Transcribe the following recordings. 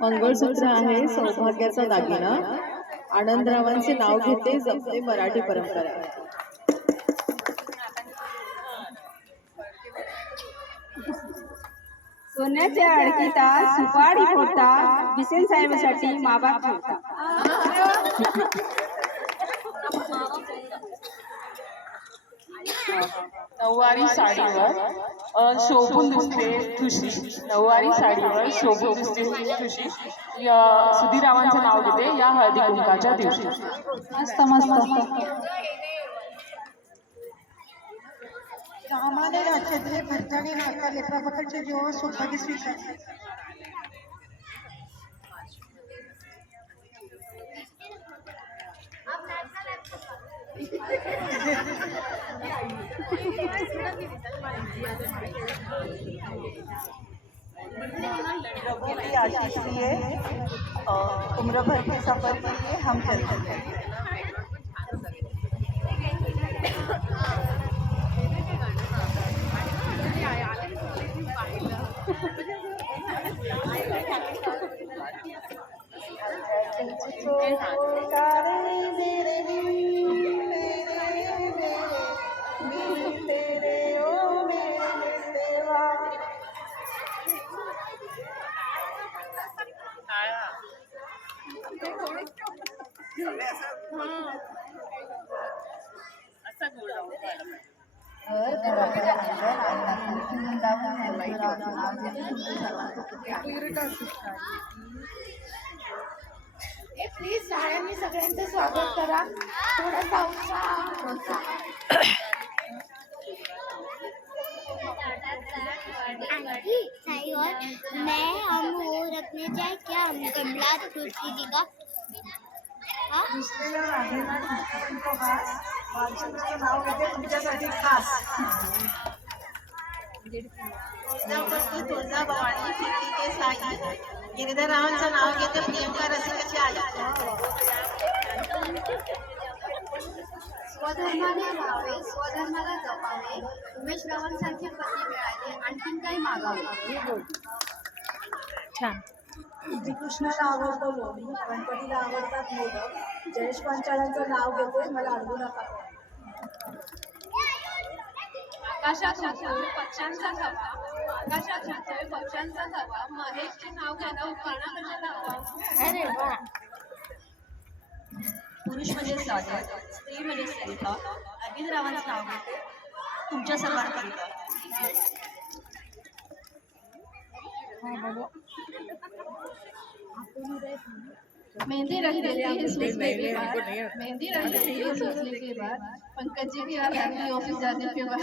मंगळसूत्र आहे सौभाग्याचा दागिना. आनंदरावांचे नाव घेते जपते मराठी परंपरा. सोन्याच्या अडकिता सुपारी फोडता बिसेन साहेबासाठी माबाप ठेवता. नऊवारी साडीवर अ, शोभून दिसते ठुशी नऊवारी साडीवर शोभून दिसते ठुशी या सुधीरावांचं नाव घेते या हळदी कुंकाच्या दिवशी. मस्त मस्त. कामाने राज्यातले भरताने नाकारले प्रभाकरच्या जीवावर सौभाग्य स्वीकारले की आशीष लिए उम्र भर के सफर के लिए हम चलते हैं. प्लीज शाळांनी सगळ्यांचं स्वागत करा. थोडासा उत्साह. मैं हम वो रखने जाए क्या हम तुलसी जी का हाँ? वाचनाचं नाव घेते तुमच्यासाठी खास. तुळजाभवानी तुळजाभवानी कीर्ती के साई गिरिधररावांचं नाव घेते प्रियंका रसिकाची आई. स्वधर्माने राहावे स्वधर्माला जपावे उमेश रावांसारखे पती मिळाले आणखीन काही मागावे. श्रीकृष्णाला आवडतं लोणी गणपतीला आवडतात मोदक. जयेश पांचाळांचं नाव घेते मला अडवू नका. आकाशात उडतोय पक्ष्यांचा थवा आकाशात उडतोय पक्ष्यांचा थवा महेशचे नाव घ्यायला उपकरणा कशाला हवा अरे वा. पुरुष म्हणजे सागर स्त्री म्हणजे सरिता अरविंदरावांचं नाव घेते. तुमच्या सर्वांकरिता मेहंदी रख देते हैं सोचने के बाद। मेहंदी रख देते हैं सोचने के बाद। पंकज जी भी की फैमिली ऑफ़िस जाने के बाद।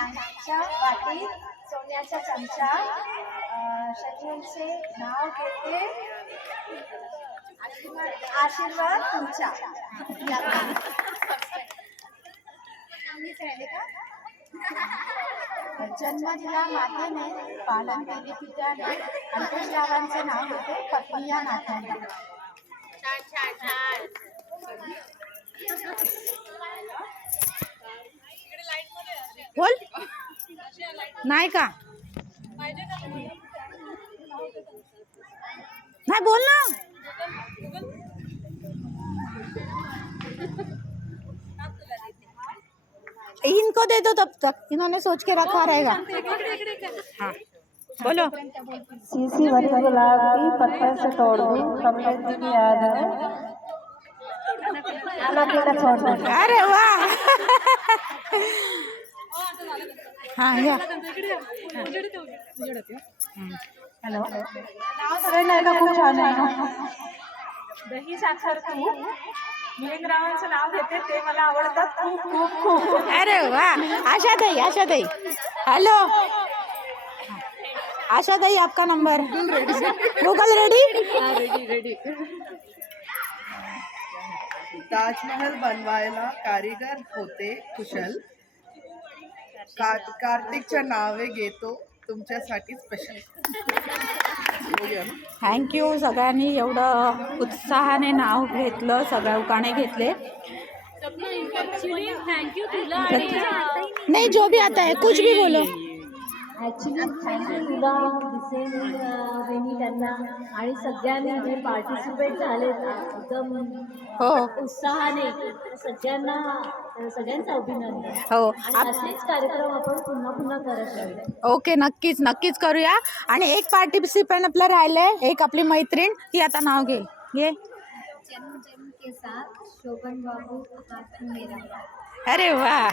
चांदीच्या वाटीत सोन्याचा चमचा अं, सचिनचे नाव घेते. आशीर्वाद तुमचा. जन्म दिला मातेने पालन केले पित्याने अंकुशरावांचे नाव होते पत्नी या नात्याने छान छान छान. बोल। नाही का। नाही बोल ना। इनको दे दो तब तक। इन्होंने सोच के रखा रहेगा। हाँ। बोलो। सीसी भरी गुलाब की पत्थर से तोड़ दूँ। कब तक की याद है? आपला केला सोडणार अरे वा हा या. हॅलो. खूप छान आहे. दही साखर तू. मिलिंदरावांचं नाव घेते ते मला आवडतात. खूप खूप खूप. अरे वा आशाताई आशाताई हेलो. आशाताई आपका नंबर. गूगल रेडी ताजमहल बनवायला कारीगर होते कुशल. का कार्तिकच्या नावे घेतो. तुमच्यासाठी स्पेशल थँक्यू सगळ्यांनी एवढं उत्साहाने नाव घेतलं सगळ्या उकाणे घेतले. नहीं जो भी आता है कुछ भी बोलो. ॲक्च्युली तुला दिसेल वेणी त्यांना. आणि सगळ्यांनी जे पार्टिसिपेट झाले एकदम हो. उत्साहाने सगळ्यांना सगळ्यांचं अभिनंदन. हो आणि आप असेच कार्यक्रम आपण पुन्हा पुन्हा करत राहू. ओके नक्कीच नक्कीच करूया. आणि एक पार्टिसिपंट आपलं राहिलंय एक आपली मैत्रीण ती आता नाव घे. घे. जन्म जन्म के साथ शोभन बाबू हाथ मेरा. अरे वा.